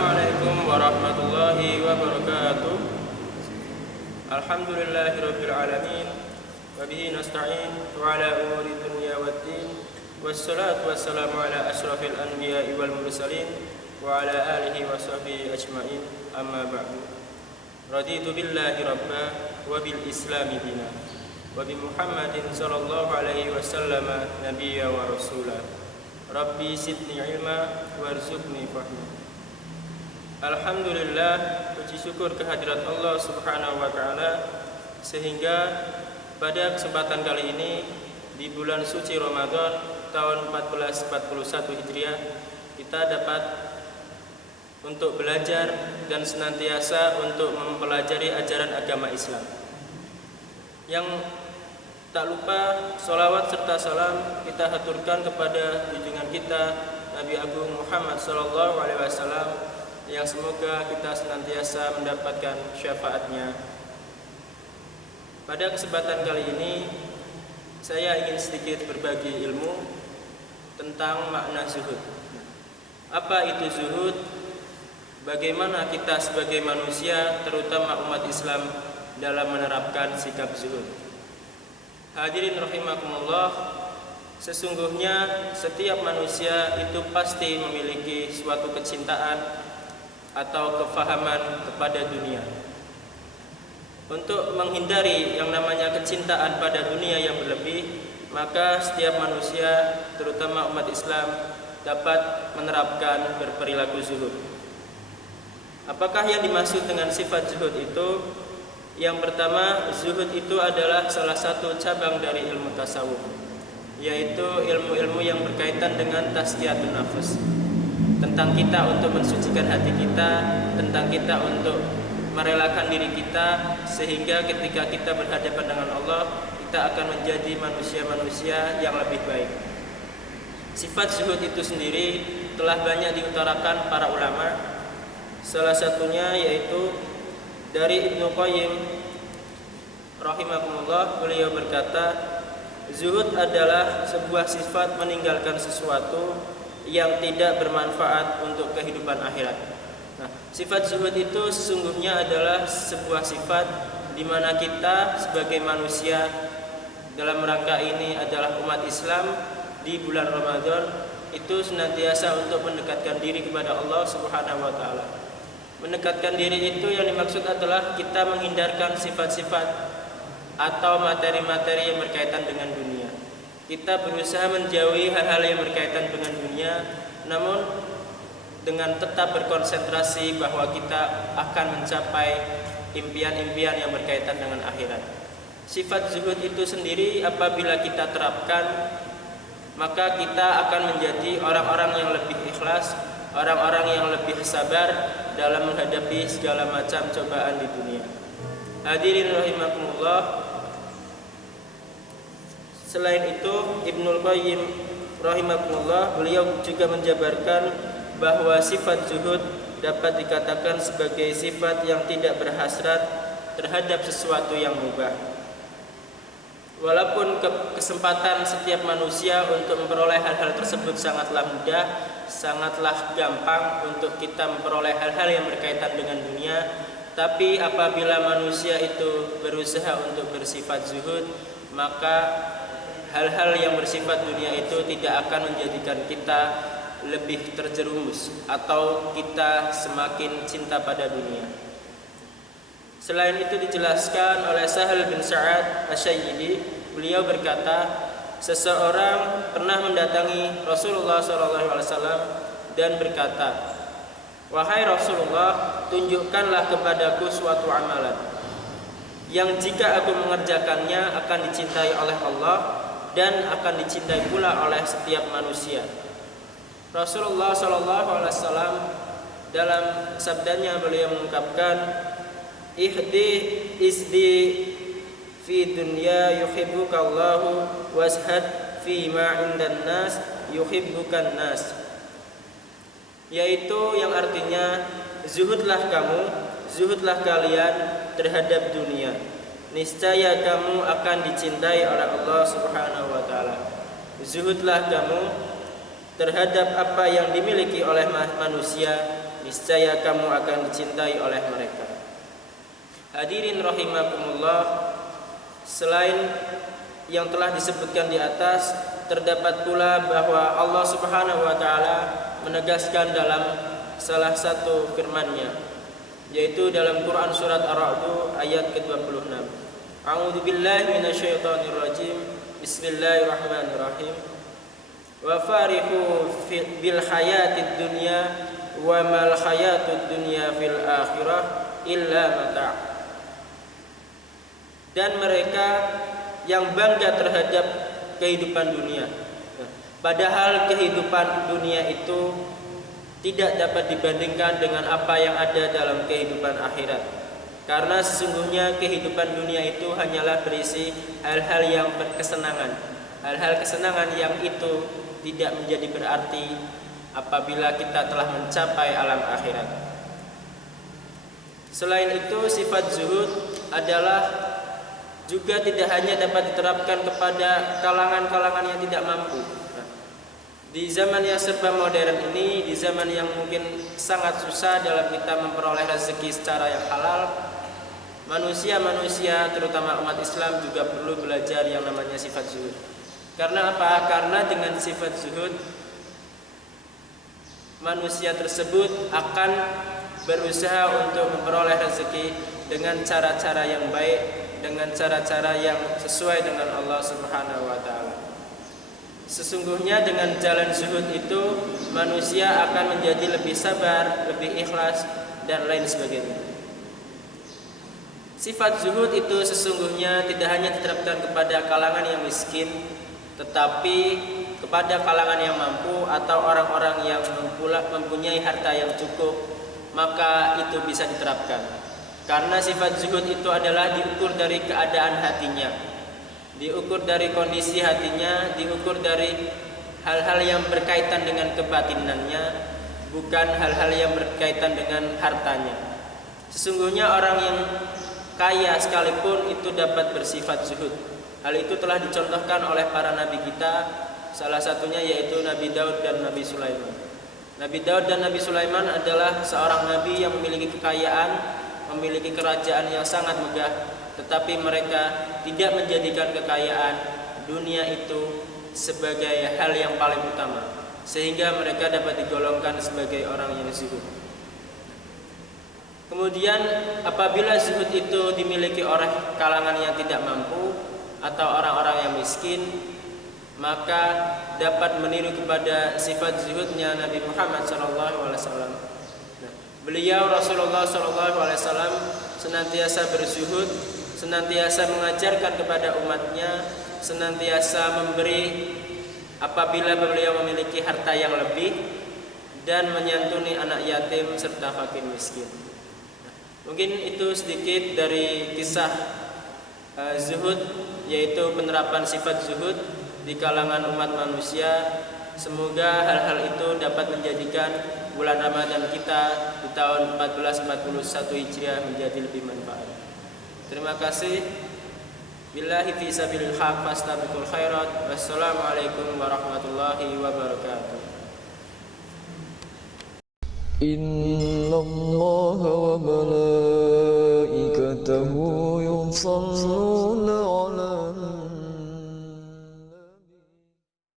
Assalamualaikum warahmatullahi wabarakatuh. Alhamdulillahirabbil alamin wa bihi nasta'in wa ala umuri dunya waddin. Wassalatu wassalamu ala asyrafil anbiya'i wal mursalin wa ala alihi wa sahbihi ajmain. Amma ba'du. Raditu billahi rabba wa bil islami dina wa bi Muhammadin sallallahu alaihi wasallam nabiyya wa rasula. Rabbi zidni ilma warzuqni fahma. Alhamdulillah, puji syukur kehadirat Allah Subhanahu wa taala sehingga pada kesempatan kali ini di bulan suci Ramadan tahun 1441 Hijriah kita dapat untuk belajar dan senantiasa untuk mempelajari ajaran agama Islam. Yang tak lupa sholawat serta salam kita haturkan kepada junjungan kita Nabi Agung Muhammad sallallahu alaihi wasallam, yang semoga kita senantiasa mendapatkan syafaatnya. Pada kesempatan kali ini saya ingin sedikit berbagi ilmu tentang makna zuhud. Apa itu zuhud? Bagaimana kita sebagai manusia, terutama umat Islam, dalam menerapkan sikap zuhud. Hadirin rahimakumullah, sesungguhnya setiap manusia itu pasti memiliki suatu kecintaan atau kefahaman kepada dunia. Untuk menghindari yang namanya kecintaan pada dunia yang berlebih, maka setiap manusia, terutama umat Islam, dapat menerapkan berperilaku zuhud. Apakah yang dimaksud dengan sifat zuhud itu? Yang pertama, zuhud itu adalah salah satu cabang dari ilmu tasawuf, yaitu ilmu-ilmu yang berkaitan dengan tazkiyatun nafs, tentang kita untuk mensucikan hati kita, tentang kita untuk merelakan diri kita, sehingga ketika kita berhadapan dengan Allah, kita akan menjadi manusia-manusia yang lebih baik. Sifat zuhud itu sendiri telah banyak diutarakan para ulama. Salah satunya yaitu dari Ibnu Qayyim rahimahumullah, beliau berkata, zuhud adalah sebuah sifat meninggalkan sesuatu yang tidak bermanfaat untuk kehidupan akhirat. Nah, sifat zuhud itu sesungguhnya adalah sebuah sifat di mana kita sebagai manusia dalam rangka ini adalah umat Islam di bulan Ramadan itu senantiasa untuk mendekatkan diri kepada Allah Subhanahu wa taala. Mendekatkan diri itu yang dimaksud adalah kita menghindarkan sifat-sifat atau materi-materi yang berkaitan dengan dunia. Kita berusaha menjauhi hal-hal yang berkaitan dengan dunia, namun dengan tetap berkonsentrasi bahwa kita akan mencapai impian-impian yang berkaitan dengan akhirat. Sifat zuhud itu sendiri apabila kita terapkan, maka kita akan menjadi orang-orang yang lebih ikhlas, orang-orang yang lebih sabar dalam menghadapi segala macam cobaan di dunia. Hadirin rahimakumullah, selain itu Ibnul Qayyim rahimahullah, beliau juga menjabarkan bahwa sifat zuhud dapat dikatakan sebagai sifat yang tidak berhasrat terhadap sesuatu yang mubah. Walaupun kesempatan setiap manusia untuk memperoleh hal-hal tersebut sangatlah mudah, sangatlah gampang untuk kita memperoleh hal-hal yang berkaitan dengan dunia, tapi apabila manusia itu berusaha untuk bersifat zuhud, maka hal-hal yang bersifat dunia itu tidak akan menjadikan kita lebih terjerumus atau kita semakin cinta pada dunia. Selain itu dijelaskan oleh Sahal bin Sa'ad Asy-Syaidi, beliau berkata, seseorang pernah mendatangi Rasulullah SAW dan berkata, "Wahai Rasulullah, tunjukkanlah kepadaku suatu amalan yang jika aku mengerjakannya akan dicintai oleh Allah dan akan dicintai pula oleh setiap manusia." Rasulullah SAW dalam sabdanya beliau mengungkapkan, isdi fi dunya yuhibbuka Allahu washhad fi ma 'indan nas yuhibbukan nas, yaitu yang artinya zuhudlah kamu, zuhudlah kalian terhadap dunia, niscaya kamu akan dicintai oleh Allah Subhanahu wa taala. Zuhudlah kamu terhadap apa yang dimiliki oleh manusia, niscaya kamu akan dicintai oleh mereka. Hadirin rahimakumullah, selain yang telah disebutkan di atas, terdapat pula bahwa Allah Subhanahu wa taala menegaskan dalam salah satu firman-Nya, yaitu dalam Quran surat Ar-Ra'd ayat ke-26. A'udzu billahi minasyaitonir rajim. Bismillahirrahmanirrahim. Wa farihu bil hayatid dunya wa mal hayatud dunya fil akhirah illa mata'. Dan mereka yang bangga terhadap kehidupan dunia, padahal kehidupan dunia itu tidak dapat dibandingkan dengan apa yang ada dalam kehidupan akhirat. Karena sesungguhnya kehidupan dunia itu hanyalah berisi hal-hal yang berkesenangan, hal-hal kesenangan yang itu tidak menjadi berarti apabila kita telah mencapai alam akhirat. Selain itu, sifat zuhud adalah juga tidak hanya dapat diterapkan kepada kalangan-kalangan yang tidak mampu. Di zaman yang serba modern ini, di zaman yang mungkin sangat susah dalam kita memperoleh rezeki secara yang halal, manusia-manusia terutama umat Islam juga perlu belajar yang namanya sifat zuhud. Karena apa? Karena dengan sifat zuhud, manusia tersebut akan berusaha untuk memperoleh rezeki dengan cara-cara yang baik, dengan cara-cara yang sesuai dengan Allah Subhanahu wa taala. Sesungguhnya dengan jalan zuhud itu manusia akan menjadi lebih sabar, lebih ikhlas, dan lain sebagainya. Sifat zuhud itu sesungguhnya tidak hanya diterapkan kepada kalangan yang miskin, tetapi kepada kalangan yang mampu atau orang-orang yang mempunyai harta yang cukup, maka itu bisa diterapkan. Karena sifat zuhud itu adalah diukur dari keadaan hatinya, diukur dari kondisi hatinya, diukur dari hal-hal yang berkaitan dengan kebatinannya, bukan hal-hal yang berkaitan dengan hartanya. Sesungguhnya orang yang kaya sekalipun itu dapat bersifat zuhud. Hal itu telah dicontohkan oleh para nabi kita, salah satunya yaitu Nabi Daud dan Nabi Sulaiman. Nabi Daud dan Nabi Sulaiman adalah seorang nabi yang memiliki kekayaan, memiliki kerajaan yang sangat megah, tetapi mereka tidak menjadikan kekayaan dunia itu sebagai hal yang paling utama, sehingga mereka dapat digolongkan sebagai orang yang zuhud. Kemudian apabila zuhud itu dimiliki oleh kalangan yang tidak mampu atau orang-orang yang miskin, maka dapat meniru kepada sifat zuhudnya Nabi Muhammad SAW. Beliau Rasulullah SAW senantiasa berzuhud, senantiasa mengajarkan kepada umatnya, senantiasa memberi apabila beliau memiliki harta yang lebih, dan menyantuni anak yatim serta fakir miskin. Mungkin itu sedikit dari kisah zuhud, yaitu penerapan sifat zuhud di kalangan umat manusia. Semoga hal-hal itu dapat menjadikan bulan Ramadan kita di tahun 1441 Hijriah menjadi lebih manfaat. Terima kasih. Billahi fi sabilil haq fastabiqul khairat. Wassalamualaikum warahmatullahi wabarakatuh. Innallaha wa malaikatahu yusalluna